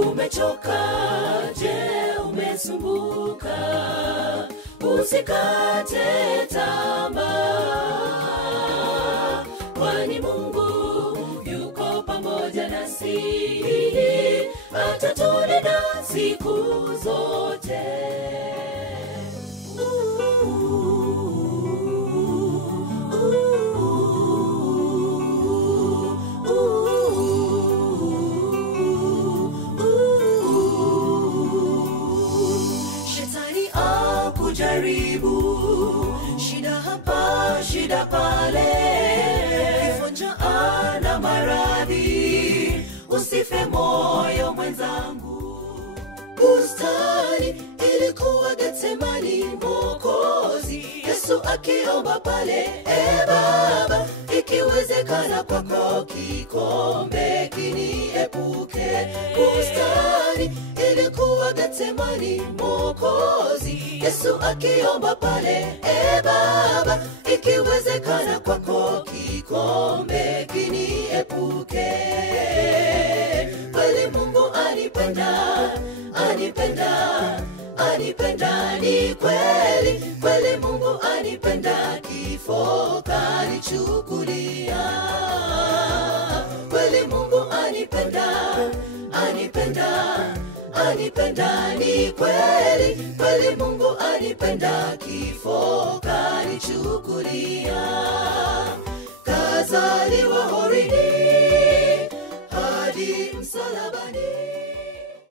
Umechoka, je, umesumbuka? Usikate tamaa, kwani Mungu yuko pamoja nasi, atatulinda siku zote. Shetani akujaribu, shida hapa, shida pale, kifo, njaa na maradhi. Usife moyo mwenzangu. Bustani ilikuwa Getsemani, Mwokozi Yesu akiomba pale, Baba, ikiwezekana kwako kikombe kiniepuke. Bustani ilikuwa Getsemani, Mwokozi Yesu akiomba pale, Baba, ikiwezekana kwako kikombe kiniepuke. Kweli Mungu anipenda, anipenda, anipenda, ni kweli. Kweli Mungu anipenda, kifo kanichukulia. Kweli Mungu anipenda, anipenda, anipenda, ni kweli. Kweli Mungu anipenda, kifo kanichukulia. Kazaliwa horini hadi msalabani.